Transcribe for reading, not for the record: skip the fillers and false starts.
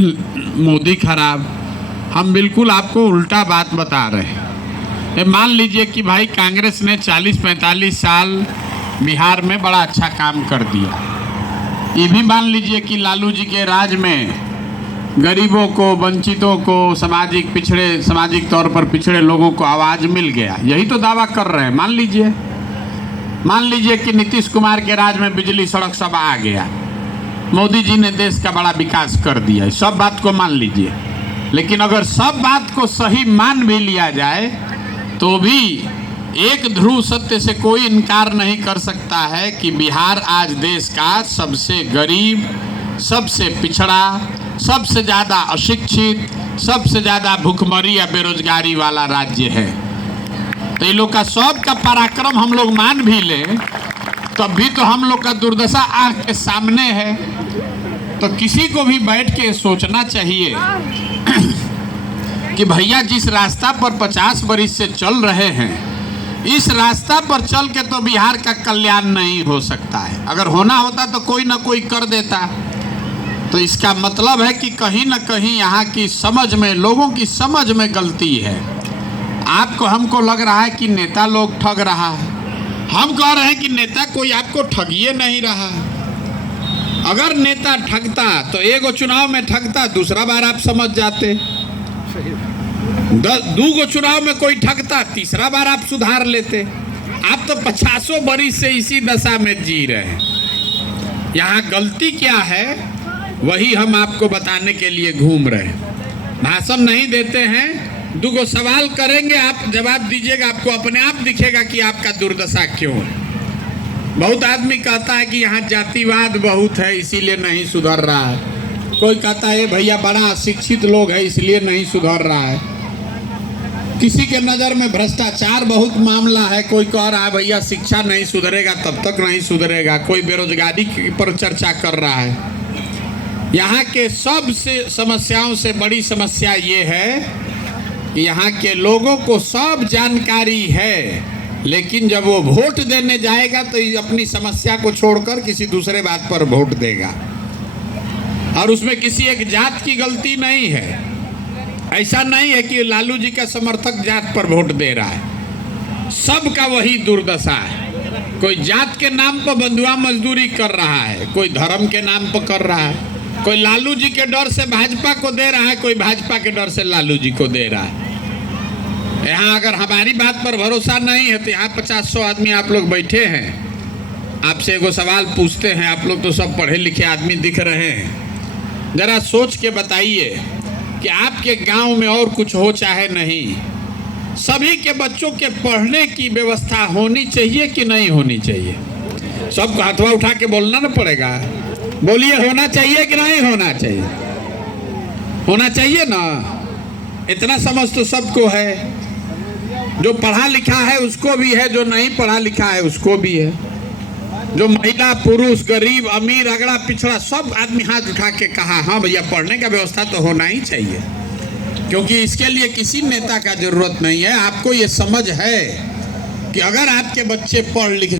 मोदी खराब। हम बिल्कुल आपको उल्टा बात बता रहे हैं। मान लीजिए कि भाई कांग्रेस ने 40-45 साल बिहार में बड़ा अच्छा काम कर दिया। ये भी मान लीजिए कि लालू जी के राज में गरीबों को, वंचितों को, सामाजिक तौर पर पिछड़े लोगों को आवाज़ मिल गया। यही तो दावा कर रहे हैं। मान लीजिए कि नीतीश कुमार के राज में बिजली, सड़क सब आ गया। मोदी जी ने देश का बड़ा विकास कर दिया। सब बात को मान लीजिए, लेकिन अगर सब बात को सही मान भी लिया जाए तो भी एक ध्रुव सत्य से कोई इनकार नहीं कर सकता है कि बिहार आज देश का सबसे गरीब, सबसे पिछड़ा, सबसे ज़्यादा अशिक्षित, सबसे ज़्यादा भूखमरी या बेरोजगारी वाला राज्य है। तो ये लोग का सब का पराक्रम हम लोग मान भी लें तब भी तो हम लोग का दुर्दशा आँख के सामने है। तो किसी को भी बैठ के सोचना चाहिए कि भैया जिस रास्ता पर 50 वर्ष से चल रहे हैं, इस रास्ता पर चल के तो बिहार का कल्याण नहीं हो सकता है। अगर होना होता तो कोई ना कोई कर देता। तो इसका मतलब है कि कहीं ना कहीं यहाँ की समझ में, लोगों की समझ में गलती है। आपको, हमको लग रहा है कि नेता लोग ठग रहा है। हम कह रहे हैं कि नेता कोई आपको ठगिए नहीं रहा। अगर नेता ठगता तो एगो चुनाव में ठगता, दूसरा बार आप समझ जाते। दूगो चुनाव में कोई ठगता, तीसरा बार आप सुधार लेते। आप तो 50 वर्ष से इसी दशा में जी रहे हैं। यहाँ गलती क्या है वही हम आपको बताने के लिए घूम रहे हैं। भाषण नहीं देते हैं, दूगो सवाल करेंगे, आप जवाब दीजिएगा, आपको अपने आप दिखेगा कि आपका दुर्दशा क्यों है। बहुत आदमी कहता है कि यहाँ जातिवाद बहुत है इसीलिए नहीं सुधर रहा है। कोई कहता है भैया बड़ा शिक्षित लोग है इसलिए नहीं सुधर रहा है। किसी के नज़र में भ्रष्टाचार बहुत मामला है। कोई कह रहा है भैया शिक्षा नहीं सुधरेगा तब तक नहीं सुधरेगा। कोई बेरोजगारी पर चर्चा कर रहा है। यहाँ के सबसे समस्याओं से बड़ी समस्या ये है कि यहाँ के लोगों को सब जानकारी है, लेकिन जब वो वोट देने जाएगा तो अपनी समस्या को छोड़कर किसी दूसरे बात पर वोट देगा। और उसमें किसी एक जात की गलती नहीं है। ऐसा नहीं है कि लालू जी का समर्थक जात पर वोट दे रहा है। सबका वही दुर्दशा है। कोई जात के नाम पर बंधुआ मजदूरी कर रहा है, कोई धर्म के नाम पर कर रहा है, कोई लालू जी के डर से भाजपा को दे रहा है, कोई भाजपा के डर से लालू जी को दे रहा है। यहाँ अगर हमारी बात पर भरोसा नहीं है तो यहाँ 50-100 आदमी आप लोग बैठे हैं, आपसे एगो सवाल पूछते हैं। आप लोग तो सब पढ़े लिखे आदमी दिख रहे हैं। जरा सोच के बताइए कि आपके गांव में और कुछ हो चाहे नहीं, सभी के बच्चों के पढ़ने की व्यवस्था होनी चाहिए कि नहीं होनी चाहिए? सबको हाथवा उठा के बोलना ना पड़ेगा। बोलिए, होना चाहिए कि नहीं होना चाहिए? होना चाहिए ना। इतना समझ तो सबको है। जो पढ़ा लिखा है उसको भी है, जो नहीं पढ़ा लिखा है उसको भी है। जो महिला, पुरुष, गरीब, अमीर, अगड़ा, पिछड़ा, सब आदमी हाथ उठा के कहा हाँ भैया पढ़ने का व्यवस्था तो होना ही चाहिए। क्योंकि इसके लिए किसी नेता का जरूरत नहीं है। आपको ये समझ है कि अगर आपके बच्चे पढ़ लिख